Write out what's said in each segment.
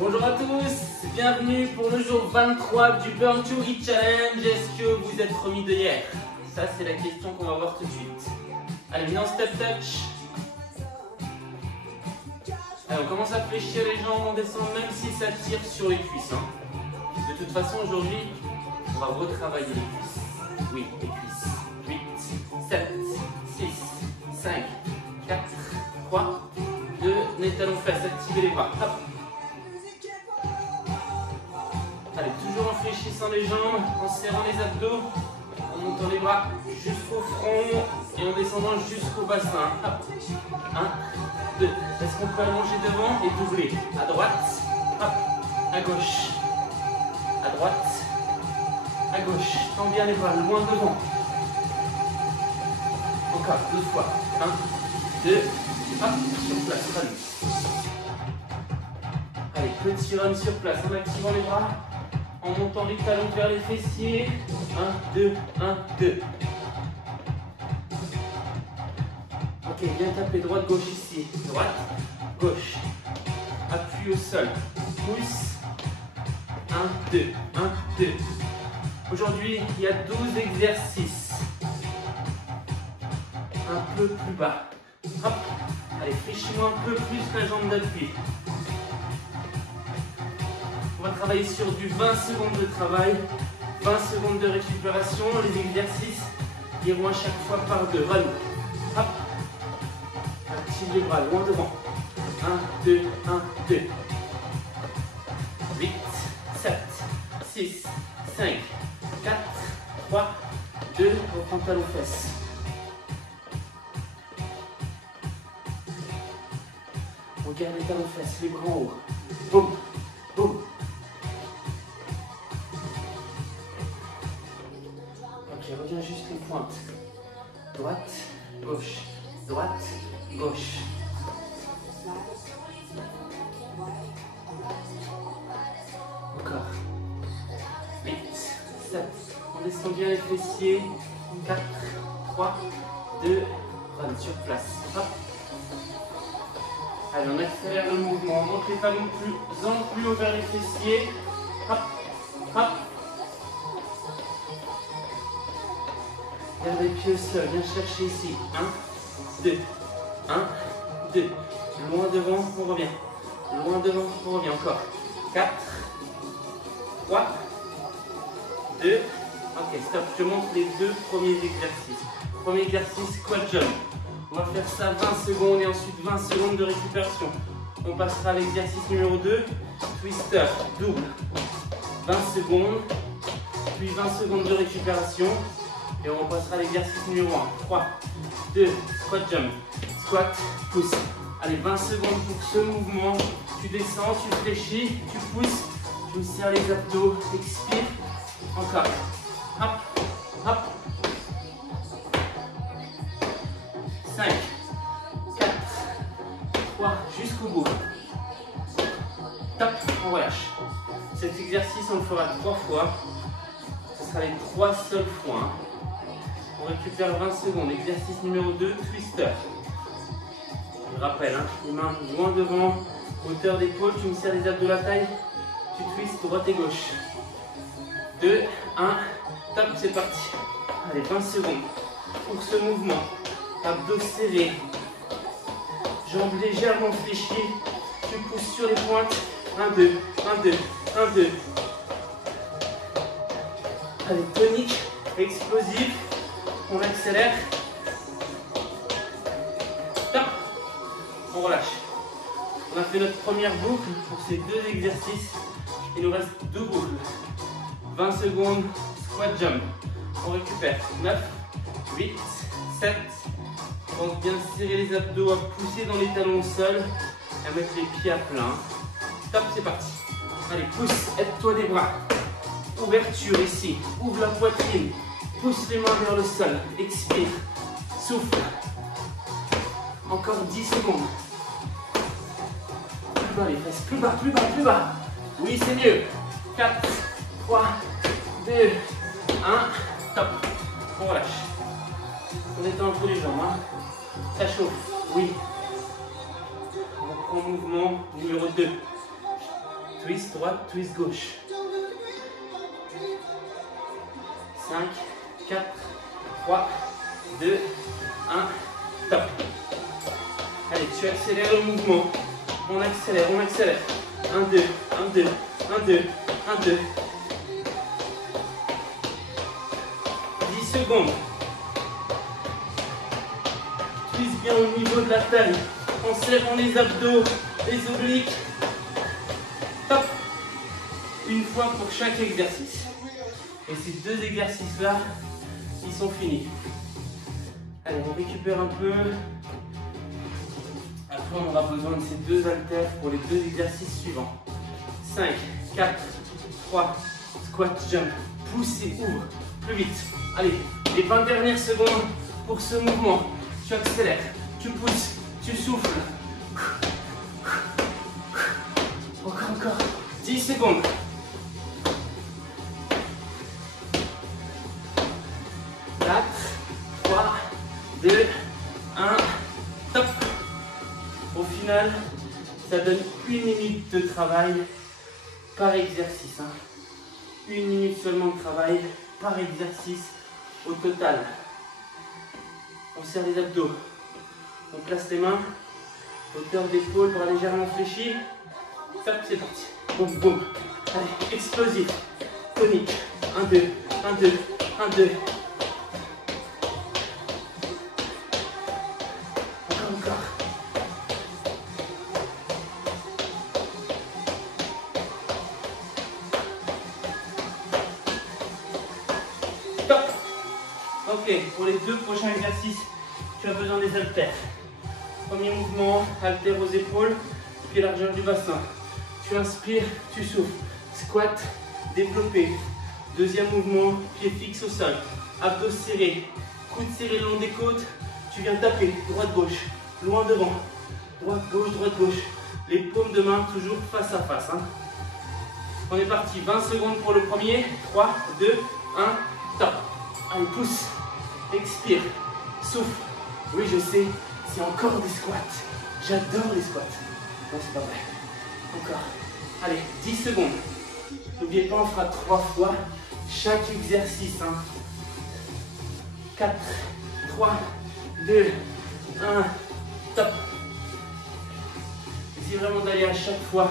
Bonjour à tous, bienvenue pour le jour 23 du Burn to Hit Challenge. Est-ce que vous êtes remis de hier? Ça c'est la question qu'on va voir tout de suite. Allez, non step touch. Allez, on commence à fléchir les jambes, on descend même si ça tire sur les cuisses. De toute façon aujourd'hui, on va retravailler les cuisses. Oui, les cuisses. 8, 7, 6, 5, 4, 3, 2, les talons fesses, activez les bras. Hop. Allez, toujours en fléchissant les jambes, en serrant les abdos, en montant les bras jusqu'au front et en descendant jusqu'au bassin. Hop. 1, 2. Est-ce qu'on peut allonger devant et doubler? À droite, hop, à gauche. À droite, à gauche. Tends bien les bras, loin devant. Encore, 2 fois. 1, 2, hop, sur place, run. Allez, petit run sur place, en activant les bras, en montant les talons vers les fessiers. 1, 2, 1, 2. Ok, bien taper droite-gauche ici. Droite, gauche. Appui au sol. Pousse. 1, 2, 1, 2. Aujourd'hui, il y a 12 exercices. Un peu plus bas. Hop. Allez, fléchis-moi un peu plus la jambe d'appui. On va travailler sur du 20 secondes de travail, 20 secondes de récupération. Les exercices iront à chaque fois par 2. Run. Hop. Active les bras loin devant. 1, 2, 1, 2. 8, 7, 6, 5, 4, 3, 2. Reprends talon fesses. On garde les talons fesses, les bras en haut. Boum, boum. Ok, reviens juste les pointes. Droite, gauche, droite, gauche. Encore. 8, 7. On descend bien les fessiers. 4, 3, 2, run sur place. Hop. Allez, on accélère le mouvement. On monte les talons plus haut vers les fessiers. Hop, hop. Garde les pieds au sol. Viens chercher ici. 1, 2, 1, 2. Loin devant, on revient. Loin devant, on revient. Encore. 4, 3, 2. Ok, stop. Je te montre les 2 premiers exercices. Premier exercice, squat jump. On va faire ça 20 secondes et ensuite 20 secondes de récupération. On passera à l'exercice numéro 2, twister, double. 20 secondes, puis 20 secondes de récupération. Et on passera à l'exercice numéro 1. 3, 2, squat jump. Squat, pousse. Allez, 20 secondes pour ce mouvement. Tu descends, tu fléchis, tu pousses. Tu serres les abdos, expire. Encore. Hop, hop. 5, 4, 3, jusqu'au bout. Top, on relâche. Cet exercice, on le fera 3 fois. Ce sera les 3 seules fois. On récupère 20 secondes. Exercice numéro 2, twister. Je rappelle, les mains loin devant, hauteur d'épaule, tu me serres les abdos de la taille, tu twists droite et gauche. 2, 1, top, c'est parti. Allez, 20 secondes pour ce mouvement. Abdos serrés, jambes légèrement fléchies, tu pousses sur les pointes. 1, 2, 1, 2, 1, 2. Allez, tonique, explosif, on accélère. Top, on relâche. On a fait notre première boucle pour ces 2 exercices. Il nous reste 2 boucles. 20 secondes, squat jump. On récupère 9, 8, 7. Pense bien serrer les abdos, à pousser dans les talons au sol, à mettre les pieds à plat. Top, c'est parti. Allez, pousse, aide-toi des bras. Ouverture ici, ouvre la poitrine, pousse les mains vers le sol, expire, souffle. Encore 10 secondes. Plus bas les fesses, plus bas, plus bas, plus bas. Oui, c'est mieux. 4, 3, 2, 1. Top. On relâche. On étend un peu les jambes. Ça chauffe. Oui. On reprend mouvement numéro 2. Twist droite, twist gauche. 5, 4, 3, 2, 1, top. Allez, tu accélères le mouvement. On accélère, on accélère. 1, 2, 1, 2, 1, 2, 1, 2. 10 secondes. Twist bien au niveau de la taille. En serrant les abdos, les obliques. Top. Une fois pour chaque exercice. Et ces deux exercices-là, ils sont finis. Allez, on récupère un peu. Après, on aura besoin de ces deux haltères pour les deux exercices suivants. 5, 4, 3, squat, jump. Pousse et ouvre. Plus vite. Allez, les 20 dernières secondes pour ce mouvement. Tu accélères, tu pousses, tu souffles. Encore. 10 secondes. 4, 3, 2, 1, top. Au final, ça donne 1 minute de travail par exercice. 1 minute seulement de travail par exercice au total. On serre les abdos. On place les mains. Hauteur d'épaule, bras légèrement fléchis. Top, c'est parti. Boum, boum. Allez, explosif. Tonique. 1, 2, 1, 2, 1, 2. Encore. Top. Ok, pour les deux prochains exercices, tu as besoin des haltères. Premier mouvement, haltères aux épaules, pied largeur du bassin. Tu inspires, tu souffles. Squat, développé. Deuxième mouvement, pied fixe au sol. Abdos serrés, coudes serrés le long des côtes. Tu viens taper, droite-gauche, loin devant. Droite-gauche, droite-gauche. Les paumes de main toujours face à face. On est parti, 20 secondes pour le premier. 3, 2, 1, top. Allez, pousse, expire, souffle. Oui, je sais, c'est encore des squats. J'adore les squats. Non, c'est pas vrai. Encore. Allez, 10 secondes. N'oubliez pas, on fera 3 fois chaque exercice. 4, 3, 2, 1, top. Essayez vraiment d'aller à chaque fois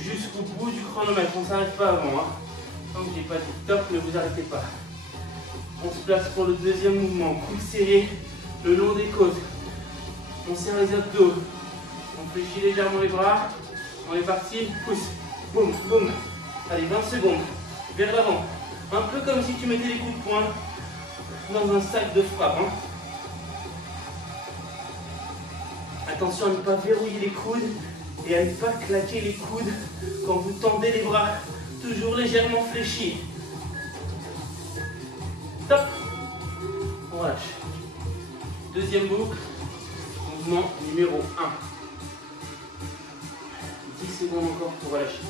jusqu'au bout du chronomètre. On ne s'arrête pas avant. Tant que je n'ai pas dit top, ne vous arrêtez pas. On se place pour le deuxième mouvement. Coudes serrés le long des côtes. On serre les abdos. On fléchit légèrement les bras. On est parti. Pousse. Boum, boum. Allez, 20 secondes. Vers l'avant. Un peu comme si tu mettais les coups de poing dans un sac de frappe. Attention à ne pas verrouiller les coudes et à ne pas claquer les coudes quand vous tendez les bras. Toujours légèrement fléchis. Top. On relâche. Deuxième boucle. Mouvement numéro 1. 10 secondes encore pour relâcher.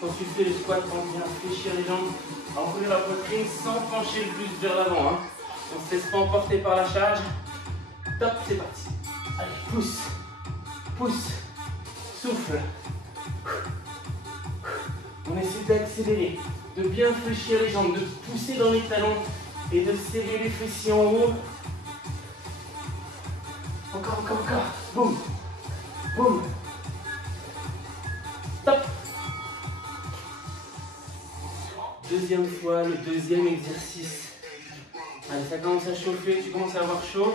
Quand tu fais le squat, pense bien fléchir les jambes, enrouler la poitrine sans pencher le buste vers l'avant. On ne se laisse pas emporter par la charge. Top, c'est parti. Allez, pousse, pousse, souffle. On essaie d'accélérer, de bien fléchir les jambes, de pousser dans les talons et de serrer les fessiers en haut. Encore. Boum, boum. Top. Deuxième fois, le deuxième exercice. Allez, ça commence à chauffer, tu commences à avoir chaud.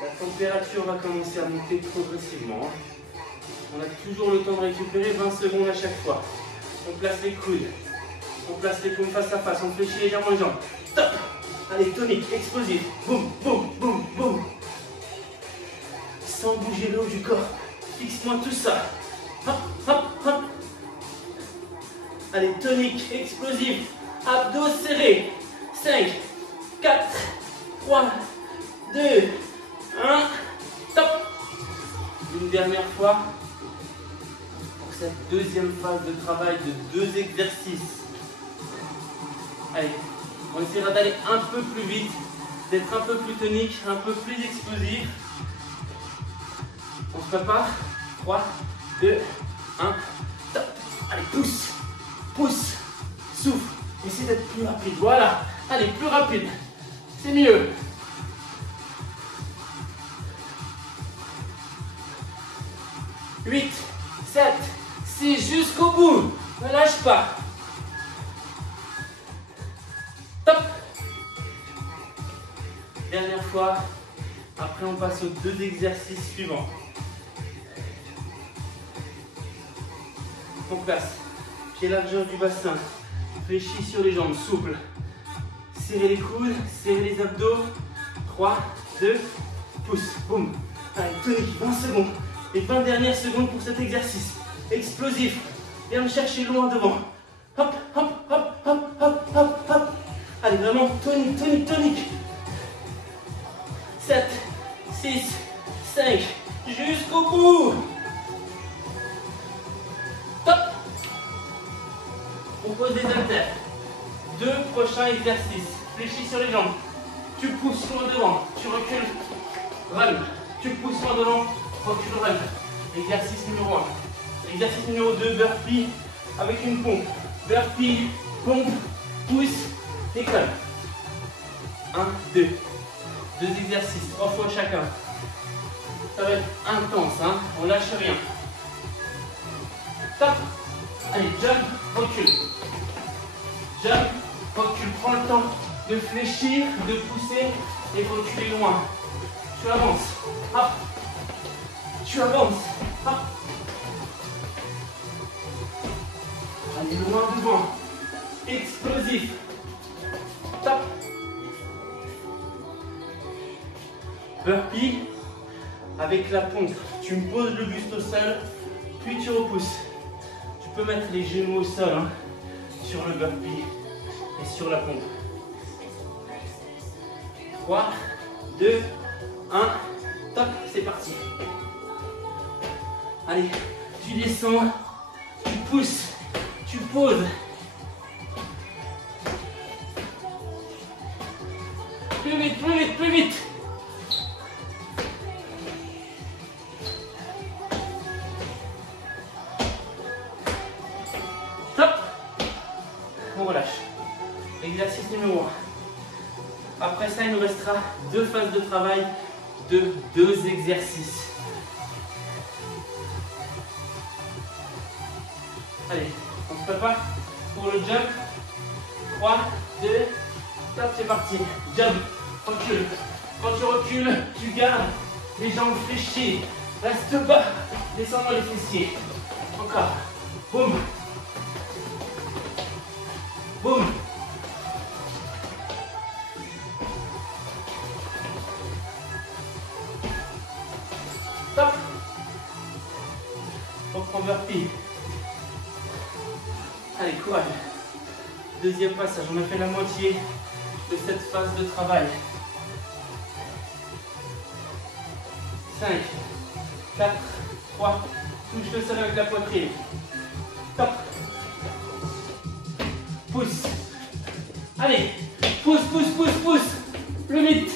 La température va commencer à monter progressivement. On a toujours le temps de récupérer 20 secondes à chaque fois. On place les coudes. On place les paumes face à face. On fléchit légèrement les jambes. Top. Allez, tonique, explosif. Boum, boum, boum, boum. Sans bouger le haut du corps. Fixe-moi tout ça. Hop, hop, hop. Allez, tonique, explosif. Abdos serrés. 5, 4, 3, 2, 1. Top. Une dernière fois. Pour cette deuxième phase de travail de 2 exercices. Allez, on essaiera d'aller un peu plus vite, d'être un peu plus tonique, un peu plus explosif. On se prépare. 3, 2, 1, top. pousse, pousse, souffle. Essaie d'être plus rapide. Voilà. Allez, plus rapide. C'est mieux. 8, 7, 6, jusqu'au bout. Ne lâche pas. Top. Dernière fois. Après, on passe aux 2 exercices suivants. On place. Pied largeur du bassin. Fléchis sur les jambes, souple. Serrez les coudes, serrez les abdos. 3, 2, pousse. Boum. Allez, tonique, 20 secondes. Les 20 dernières secondes pour cet exercice. Explosif. Viens me chercher loin devant. Hop, hop, hop, hop, hop, hop, hop. Allez, vraiment tonique, tonique, tonique. 7, 6, 5, jusqu'au bout. Top. On pose des haltères. 2 prochains exercices. Fléchis sur les jambes. Tu pousses loin devant. Tu recules. Run. Tu pousses loin devant. Recule, run. Exercice numéro 1. Exercice numéro 2, burpee avec une pompe. Burpee, pompe, pousse, décolle. 1, 2. 2 exercices, 3 fois chacun. Ça va être intense, hein? On lâche rien. Top. Allez, jump, recule. Jump, recule. Prends le temps de fléchir, de pousser et reculer loin. Tu avances. Hop. Tu avances. Hop. Allez, loin devant. Explosif. Top. Burpee avec la pompe. Tu me poses le buste au sol, puis tu repousses. Tu peux mettre les genoux au sol, hein, sur le burpee et sur la pompe. 3, 2, 1, top, c'est parti. Allez, tu descends, tu pousses, tu poses. Plus vite, plus vite, plus vite. Top. On relâche. Exercice numéro 1. Après ça, il nous restera 2 phases de travail de 2 exercices. Allez, on se prépare pour le jump. 3, 2, top, c'est parti. Jump, recule. Quand tu recules, tu gardes les jambes fléchies. Reste bas, descends-moi les fessiers. Encore. Boum. Boum. Top. Reprends burpee. Allez, courage. Deuxième passage, on a fait la moitié de cette phase de travail. 5, 4, 3, touche le sol avec la poitrine. Top. Pousse. Allez, pousse, pousse, pousse, pousse. Plus vite.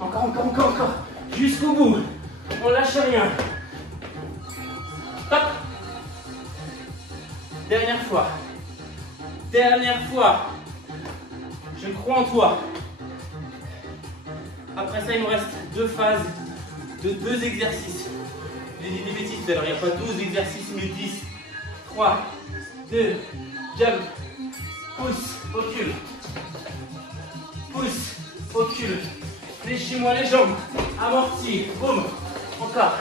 Encore, encore, encore, encore. Jusqu'au bout. On lâche rien. Hop. Dernière fois. Dernière fois. Je crois en toi. Après ça, il nous reste 2 phases de 2 exercices. J'ai dit des bêtises, alors il n'y a pas 12 exercices, mais 10. 3, 2, jump. Pousse, recule. Pousse, recule. Fléchis-moi les jambes. Amorti. Boum. Encore.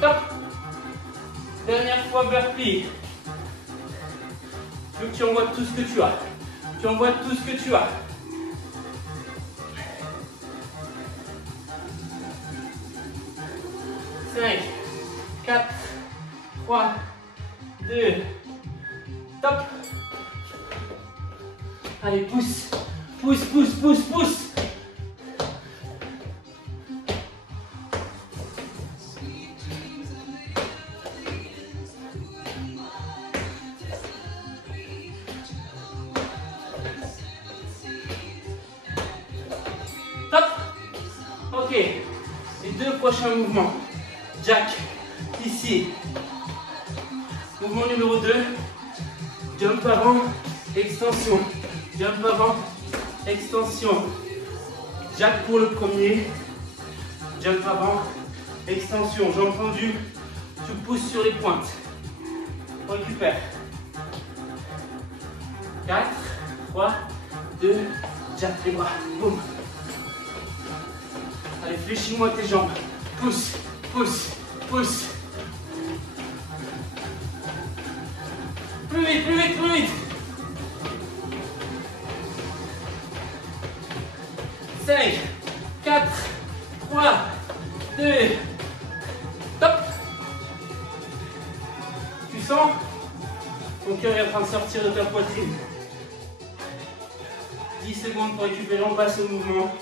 Top. Dernière fois burpee. Je veux que tu envoies tout ce que tu as. Tu envoies tout ce que tu as. Cinq, 4, 3, 2, top. Allez, pousse, pousse, pousse, pousse, pousse. prochains mouvements. Jack, ici. Mouvement numéro 2. Jump avant, extension. Jump avant, extension. Jack pour le premier. Jump avant, extension. Jambes tendues. Tu pousses sur les pointes. On récupère. 4, 3, 2, jack les bras. Boum. Allez, fléchis-moi tes jambes. Pousse, pousse, pousse. Plus vite, plus vite, plus vite. 5, 4, 3, 2, top. Tu sens? Ton cœur est en train de sortir de ta poitrine. 10 secondes pour récupérer, on passe au mouvement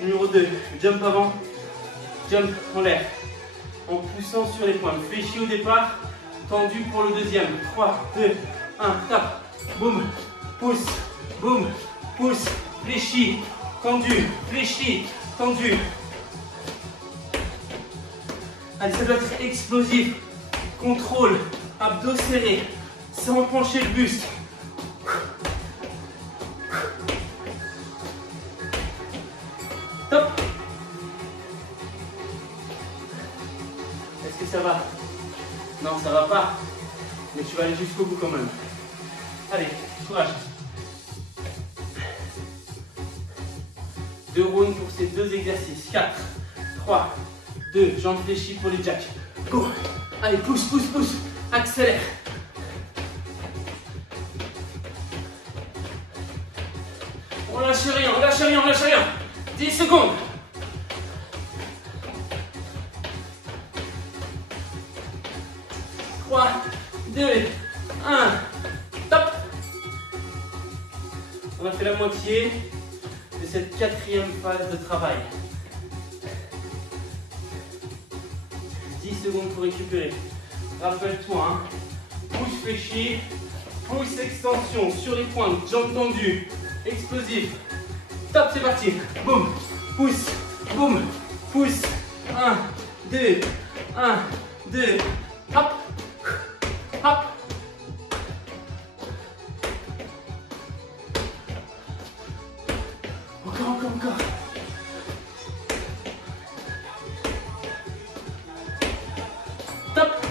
numéro 2. Jump avant, jump en l'air. En poussant sur les pointes. Fléchis au départ, tendu pour le deuxième. 3, 2, 1, tape. Boum, pousse, boum, pousse, fléchis, tendu, fléchis, tendu. Allez, ça doit être explosif. Contrôle, abdos serrés, sans pencher le buste. Top. Est-ce que ça va? Non, ça va pas. Mais tu vas aller jusqu'au bout quand même. Allez, courage. 2 rounds pour ces 2 exercices. 4, 3, 2, jambes fléchies pour les jacks. Go. Allez, pousse, pousse, pousse. Accélère. On lâche rien, on lâche rien, on lâche rien. 10 secondes. Trois, 2, 1. Top. On a fait la moitié de cette 4e phase de travail. 10 secondes pour récupérer. Rappelle-toi, hein. Pouce fléchi, pouce extension sur les pointes, jambes tendues, explosif. Top, c'est parti. Boum, pouce, boum, pouce. 1, 2, 1, 2. Hop, hop. Encore, encore, encore. Top.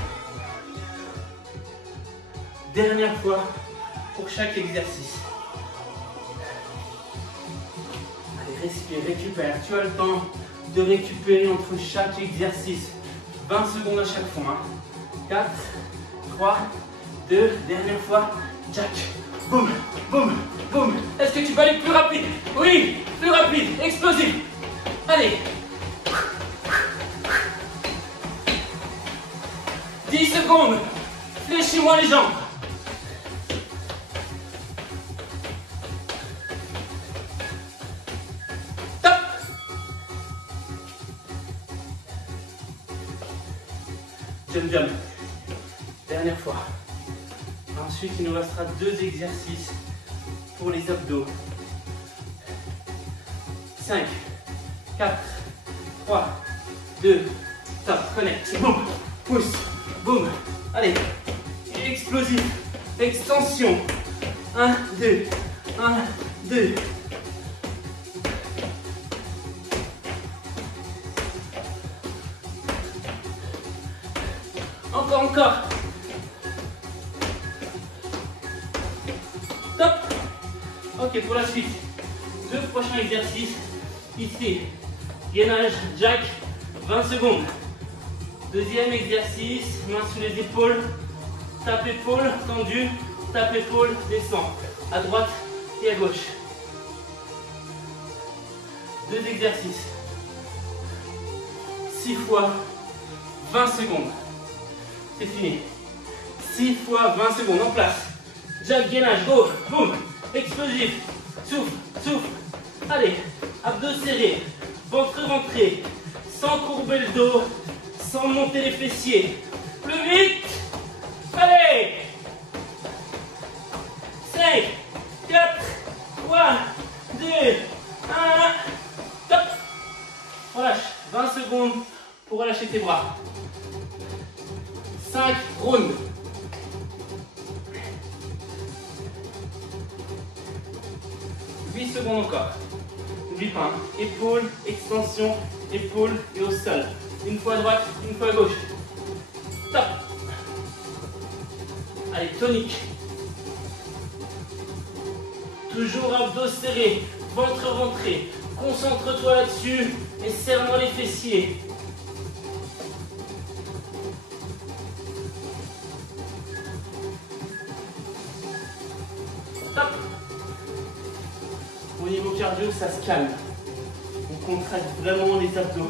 Dernière fois pour chaque exercice. Respire, récupère. Tu as le temps de récupérer entre chaque exercice. 20 secondes à chaque fois. Hein. 4, 3, 2, dernière fois. Jack. Boum, boum, boum. Est-ce que tu vas aller plus rapide? Oui, plus rapide, explosif. Allez. 10 secondes. Fléchis-moi les jambes. Jump, jump. Dernière fois. Ensuite, il nous restera 2 exercices pour les abdos. 5, 4, 3, 2, top, connecte. Boum, pousse, boum. Allez, explosif, extension. 1, 2, 1, 2. Encore, encore. Top. Ok, pour la suite, 2 prochains exercices. Ici, gainage, jack, 20 secondes. Deuxième exercice, main sous les épaules. Tape épaule, tendu. Tape épaule, descend. À droite et à gauche. 2 exercices. 6 fois 20 secondes. C'est fini. 6 fois 20 secondes en place. Jack, gainage, go, boum, explosif. Souffle, souffle. Allez, abdos serrés, ventre rentré, sans courber le dos, sans monter les fessiers. Plus vite. Allez. 5, 4, 3, 2, 1. Top. Relâche. 20 secondes pour relâcher tes bras. 5 rounds. Secondes encore. N'oublie pas, hein. Épaule, extension, épaule et au sol. Une fois à droite, une fois à gauche. Top. Allez, tonique. Toujours abdos serrés, ventre rentré. Concentre-toi là-dessus et serre-moi les fessiers. Top. Au niveau cardio, ça se calme. On contracte vraiment les abdos.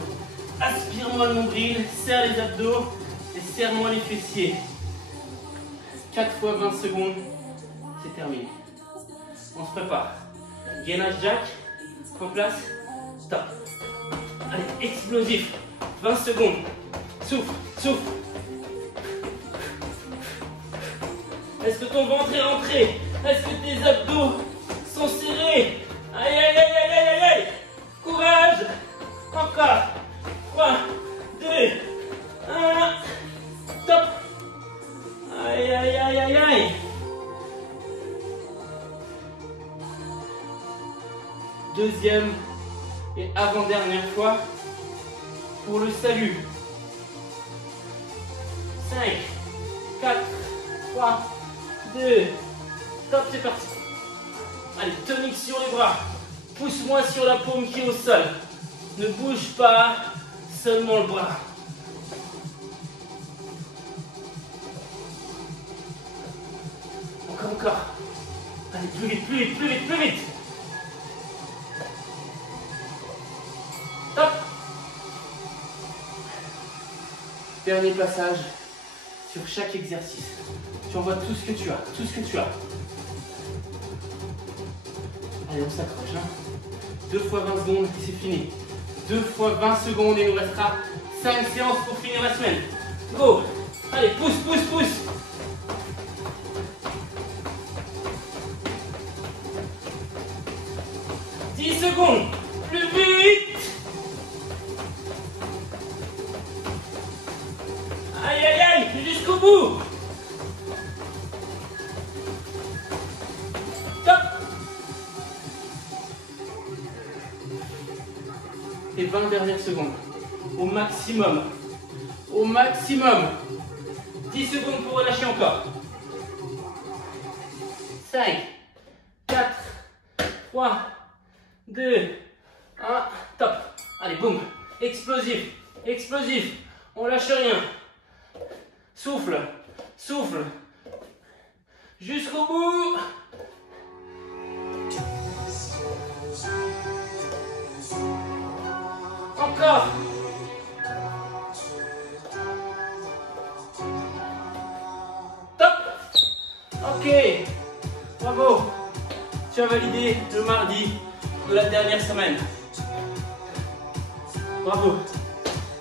Aspire-moi le nombril, serre les abdos et serre-moi les fessiers. 4 fois 20 secondes, c'est terminé. On se prépare. Gainage jack, en place, stop. Allez, explosif. 20 secondes. Souffle, souffle. Est-ce que ton ventre est rentré? Est-ce que tes abdos sont serrés? Aïe, aïe, aïe, aïe, aïe, aïe, aïe. Courage. Encore. 3, 2, 1. Top. Aïe, aïe, aïe, aïe, aïe. Deuxième et avant-dernière fois pour le salut. 5, 4, 3, 2, top, c'est parti. Allez, tonique sur les bras. Pousse-moi sur la paume qui est au sol. Ne bouge pas, seulement le bras. Encore. Allez, plus vite, plus vite, plus vite, plus vite. Top. Dernier passage sur chaque exercice. Tu envoies tout ce que tu as, tout ce que tu as. Allez, on s'accroche. Hein. 2 fois 20 secondes et c'est fini. 2 fois 20 secondes et il nous restera 5 séances pour finir la semaine. Go. Allez, pousse, pousse, pousse. Secondes, plus vite. Aïe, aïe, aïe, jusqu'au bout. Top. Et 20 dernières secondes, au maximum, au maximum. 10 secondes pour relâcher encore. 5, 4, 3, 2, 1, top. Allez, boum. Explosif, explosif. On lâche rien. Souffle, souffle. Jusqu'au bout. Encore. Top. Ok. Bravo. Tu as validé le mardi de la dernière semaine. Bravo.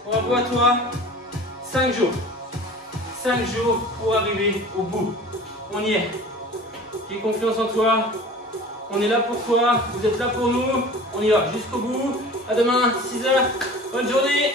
Bravo à toi. 5 jours. 5 jours pour arriver au bout. On y est. J'ai confiance en toi. On est là pour toi. Vous êtes là pour nous. On y va jusqu'au bout. À demain, 6 h. Bonne journée.